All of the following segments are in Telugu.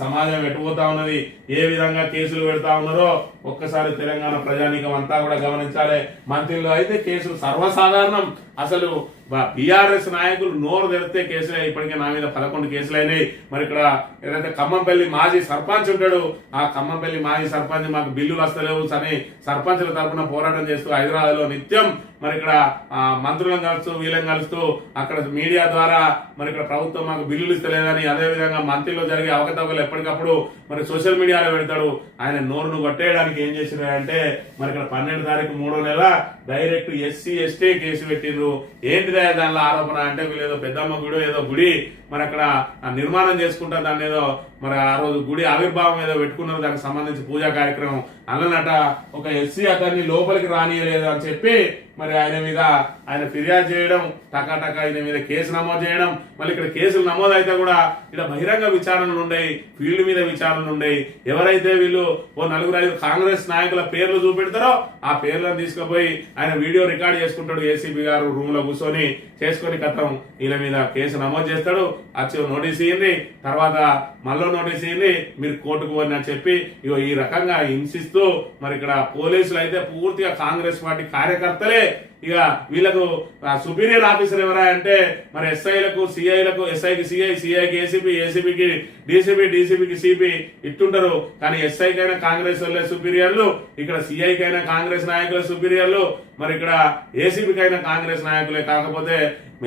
సమాజం ఎటుపోతా ఉన్నది, ఏ విధంగా కేసులు పెడతా ఉన్నారో ఒక్కసారి తెలంగాణ ప్రజానీకం అంతా కూడా గమనించాలి. మంత్రిలో అయితే కేసులు సర్వసాధారణం. అసలు బీఆర్ఎస్ నాయకులు నోరు తెరిస్తే కేసులు ఇప్పటికే నా మీద 11 కేసులు అయినాయి. మరి ఇక్కడ ఏదైతే ఖమ్మంపల్లి మాజీ సర్పంచ్ ఉంటాడు, ఆ ఖమ్మంపల్లి మాజీ సర్పంచ్ మాకు బిల్లులు వస్తలేవు అని సర్పంచుల తరఫున పోరాటం చేస్తూ హైదరాబాద్ లో నిత్యం మరి ఇక్కడ మంత్రులను కలుస్తూ వీళ్ళని కలుస్తూ అక్కడ మీడియా ద్వారా మరి ఇక్కడ ప్రభుత్వం మాకు బిల్లులు ఇస్తలేదని, అదే విధంగా మంత్రిలో జరిగే అవకతవకలు ఎప్పటికప్పుడు మరి సోషల్ మీడియాలో పెడతాడు. ఆయన నోరును కొట్టేయడానికి ఏం చేసినారంటే మరి ఇక్కడ 12 తారీఖు 3వ నెల డైరెక్ట్ ఎస్సీ ఎస్టీ కేసు పెట్టిండ్రు. ఏంటిదే దానిలో ఆరోపణ అంటే వీళ్ళు ఏదో పెద్దమ్మ గుడి ఏదో గుడి మరి అక్కడ నిర్మాణం చేసుకుంటా దాన్ని ఏదో మరి ఆ రోజు గుడి ఆవిర్భావం ఏదో పెట్టుకున్నారు, దానికి సంబంధించి పూజా కార్యక్రమం అన్ననట ఒక ఎస్సీ అతన్ని లోపలికి రానియలేదు అని చెప్పి మరి ఆయన ఫిర్యాదు చేయడం, టకాటక ఆయన మీద కేసు నమోదు చేయడం. మళ్ళీ ఇక్కడ కేసులు నమోదు అయితే కూడా ఇక్కడ బహిరంగ విచారణలు ఉండయి, ఫీల్డ్ మీద విచారణలు ఉండయి. ఎవరైతే వీళ్ళు ఓ 4-5 కాంగ్రెస్ నాయకుల పేర్లు చూపెడతారో ఆ పేర్లను తీసుకుపోయి ఆయన వీడియో రికార్డ్ చేసుకుంటాడు. ఏసీబీ గారు రూమ్ లో కూర్చొని చేసుకుని కథం వీళ్ళ మీద కేసు నమోదు చేస్తాడు. వచ్చి నోటీస్ ఇయ్యండి, తర్వాత మళ్ళీ నోటీస్ ఇయ్యండి, మీరు కోర్టుకు పోని అని చెప్పి ఇగో ఈ రకంగా హింసిస్తూ మరి ఇక్కడ పోలీసులు అయితే పూర్తిగా కాంగ్రెస్ పార్టీ కార్యకర్తలే. ఇక వీళ్ళకు సుపీరియర్ ఆఫీసర్ ఎవరా అంటే మరి ఎస్ఐలకు సిఐలకు, ఎస్ఐకి సిఐ, సిఐకి ఏసీపీ, ఏసీపీకి డీసీపీ, డీసీపీకి సిపి ఇట్టుంటారు. కానీ ఎస్ఐకైనా కాంగ్రెస్ వాళ్ళే సుపీరియర్లు, ఇక్కడ సిఐకైనా కాంగ్రెస్ నాయకులే సుపీరియర్లు, మరి ఇక్కడ ఏసీపీకైనా కాంగ్రెస్ నాయకులే. కాకపోతే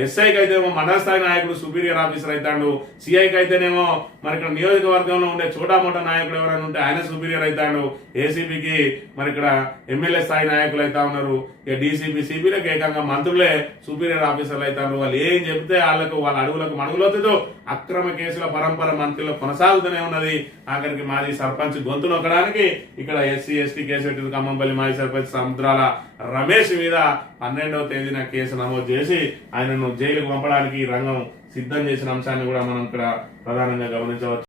ఎస్ఐకి అయితేనేమో మండల స్థాయి నాయకుడు సుపీరియర్ ఆఫీసర్ అవుతాడు, సిఐకి అయితేనేమో మరి ఇక్కడ నియోజకవర్గంలో ఉండే చోటామోటా నాయకులు ఎవరైనా ఉంటే ఆయన సుపీరియర్ అవుతాడు, ఏసీపీకి మరి ఇక్కడ ఎమ్మెల్యే స్థాయి నాయకులు అవుతా ఉన్నారు. ఇక డీసీపీ సిపిలకు ఏకంగా మంత్రులే సుపీరియర్ ఆఫీసర్లు అవుతారు. వాళ్ళు ఏం చెప్తే వాళ్ళ అడుగులకు మడుగులవుతుందో అక్రమ కేసుల పరంపర మంత్రులు కొనసాగుతూనే ఉన్నది. ఆఖరికి మాజీ సర్పంచ్ గొంతు నొక్కడానికి ఇక్కడ ఎస్సీ ఎస్టీ కేసు పెట్టింది. ఖమ్మంపల్లి మాజీ సర్పంచ్ సముద్రాల రమేష్ మీద 12వ తేదీన కేసు నమోదు చేసి ఆయనను జైలుకు పంపడానికి రంగం సిద్ధం చేసిన అంశాన్ని కూడా మనం ఇక్కడ ప్రధానంగా గమనించవచ్చు.